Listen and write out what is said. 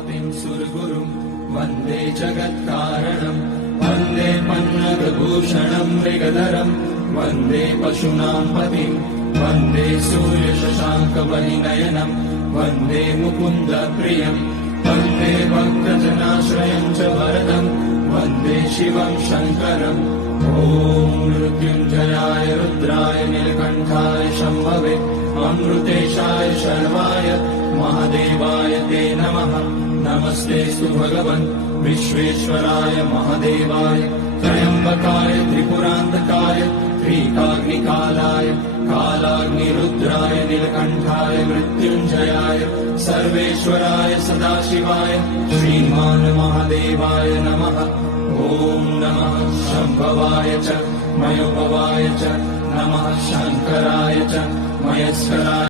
पतिं सुरगुरुं वन्दे जगत्कारणं वन्दे पन्नगभूषणं मृगधरं वन्दे पशूनां पतिं वन्दे सूर्यशशाङ्कवलिनयनं वन्दे मुकुन्दप्रियं वन्दे भक्तजनाश्रयं च वरदं वन्दे शिवं शङ्करम् ॐ मृत्युञ्जयाय रुद्राय नीलकण्ठाय शम्भवे अमृतेशाय शर्वाय महादेवाय ते नमः। नमस्तेऽस्तु भगवन् विश्वेश्वराय महादेवाय त्र्यम्बकाय त्रिपुरान्तकाय त्रिकाग्निकालाय कालाग्निरुद्राय नीलकण्ठाय मृत्युञ्जयाय सर्वेश्वराय सदाशिवाय श्रीमान् महादेवाय नमः। ॐ नमः शम्भवाय च मयोभवाय च नमः शङ्कराय च मयस्कराय